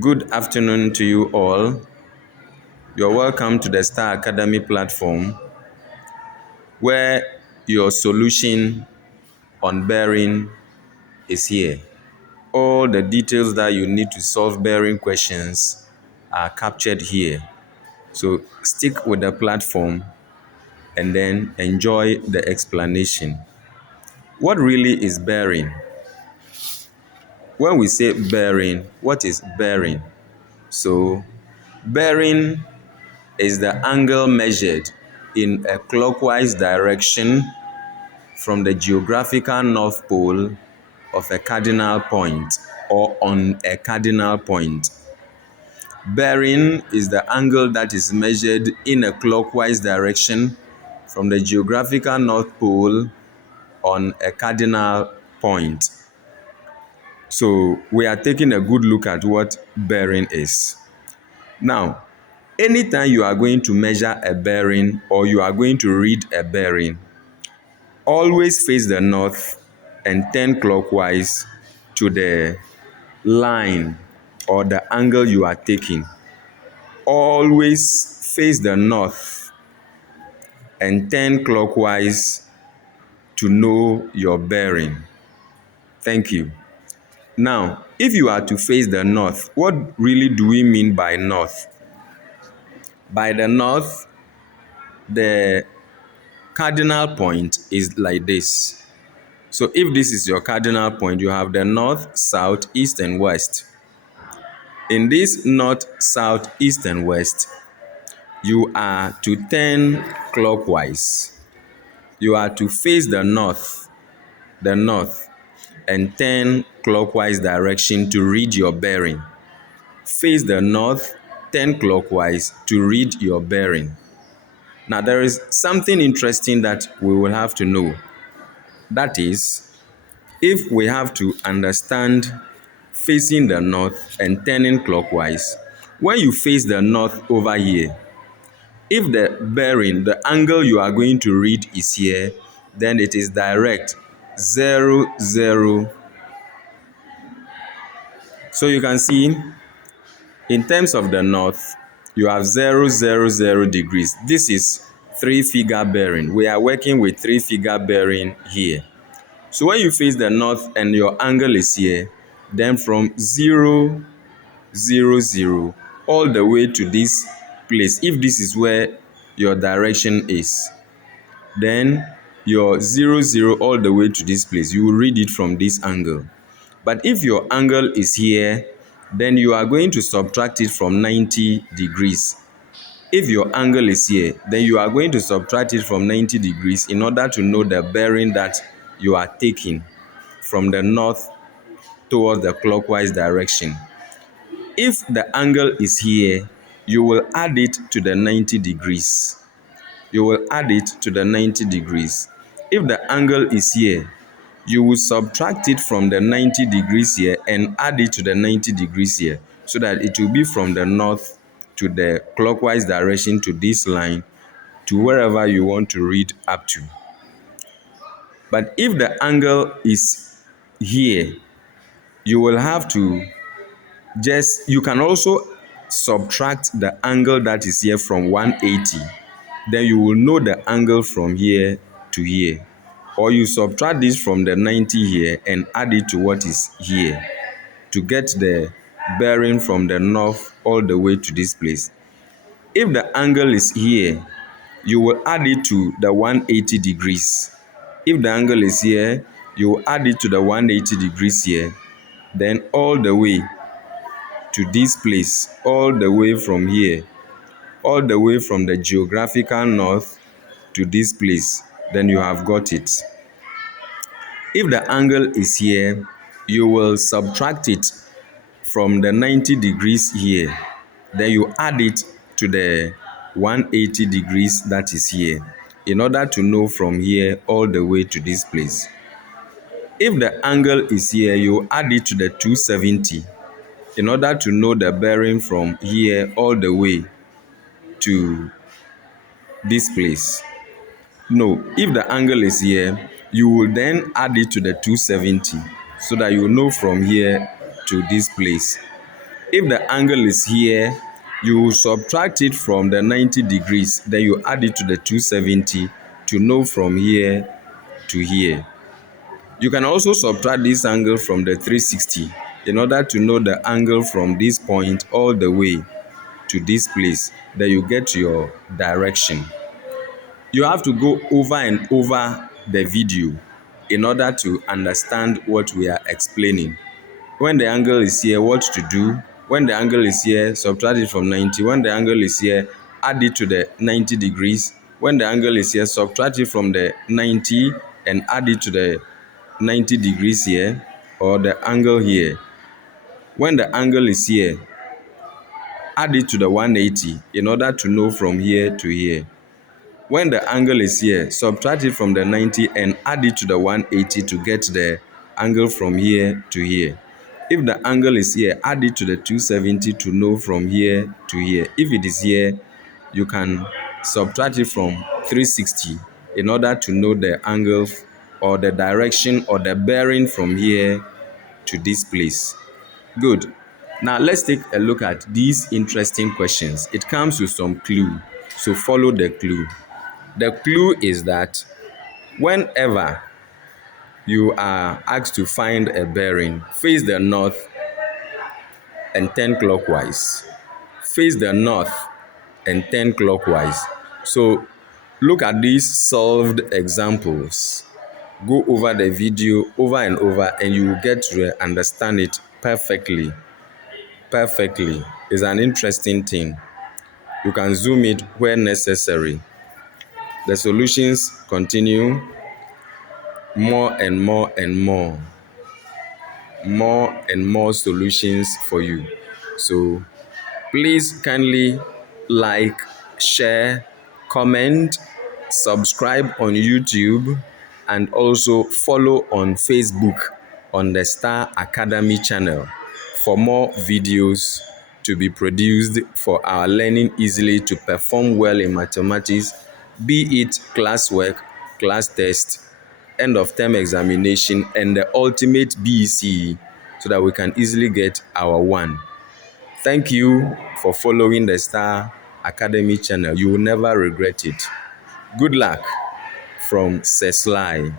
Good afternoon to you all. You're welcome to the Star Academy platform where your solution on bearing is here. All the details that you need to solve bearing questions are captured here. So stick with the platform and then enjoy the explanation. What really is bearing? When we say bearing, what is bearing? So bearing is the angle measured in a clockwise direction from the geographical north pole of a cardinal point or on a cardinal point. Bearing is the angle that is measured in a clockwise direction from the geographical north pole on a cardinal point. So we are taking a good look at what bearing is. Now, anytime you are going to measure a bearing or you are going to read a bearing, always face the north and turn clockwise to the line or the angle you are taking. Always face the north and turn clockwise to know your bearing. Thank you. Now, if you are to face the north, what really do we mean by north? By the north, the cardinal point is like this. So if this is your cardinal point, you have the north, south, east, and west. In this north, south, east, and west, you are to turn clockwise. You are to face the north, and turn clockwise direction to read your bearing. Face the north, turn clockwise to read your bearing. Now, there is something interesting that we will have to know. That is, if we have to understand facing the north and turning clockwise, when you face the north over here, if the bearing, the angle you are going to read is here, then it is direct 0, 0. So you can see, in terms of the north, you have 0, 0, 0 degrees. This is three-figure bearing. We are working with three-figure bearing here. So when you face the north and your angle is here, then from 0, 0, 0, all the way to this place, if this is where your direction is, then your 0, 0 all the way to this place, you will read it from this angle. But if your angle is here, then you are going to subtract it from 90 degrees. If your angle is here, then you are going to subtract it from 90 degrees in order to know the bearing that you are taking from the north towards the clockwise direction. If the angle is here, you will add it to the 90 degrees. You will add it to the 90 degrees. If the angle is here, you will subtract it from the 90 degrees here and add it to the 90 degrees here, so that it will be from the north to the clockwise direction to this line to wherever you want to read up to. But if the angle is here, you will have to you can also subtract the angle that is here from 180. Then you will know the angle from here to here. Or you subtract this from the 90 here and add it to what is here to get the bearing from the north all the way to this place. If the angle is here, you will add it to the 180 degrees. If the angle is here, you will add it to the 180 degrees here. Then all the way to this place, all the way from here, all the way from the geographical north to this place, then you have got it. If the angle is here, you will subtract it from the 90 degrees here. Then you add it to the 180 degrees that is here in order to know from here all the way to this place. If the angle is here, you add it to the 270 in order to know the bearing from here all the way to this place. No, if the angle is here, you will then add it to the 270 so that you know from here to this place. If the angle is here, you subtract it from the 90 degrees, then you add it to the 270 to know from here to here. You can also subtract this angle from the 360 in order to know the angle from this point all the way to this place. Then you get your direction. You have to go over and over the video in order to understand what we are explaining. When the angle is here, what to do. When the angle is here, subtract it from 90. When the angle is here, add it to the 90 degrees. When the angle is here, subtract it from the 90 and add it to the 90 degrees here, or the angle here. When the angle is here, add it to the 180 in order to know from here to here. When the angle is here, subtract it from the 90 and add it to the 180 to get the angle from here to here. If the angle is here, add it to the 270 to know from here to here. If it is here, you can subtract it from 360 in order to know the angle or the direction or the bearing from here to this place. Good. Now let's take a look at these interesting questions. It comes with some clue, so follow the clue. The clue is that whenever you are asked to find a bearing, face the north and turn clockwise. Face the north and turn clockwise. So look at these solved examples. Go over the video over and over and you will get to understand it perfectly. Perfectly. It's an interesting thing. You can zoom it where necessary. The solutions continue. More and more and more. More and more solutions for you. So please kindly like, share, comment, subscribe on YouTube, and also follow on Facebook on the Star Academy channel for more videos to be produced for our learning easily to perform well in mathematics, be it classwork, class test, end of term examination, and the ultimate BECE, so that we can easily get our one. Thank you for following the Star Academy channel. You will never regret it. Good luck from Seslai.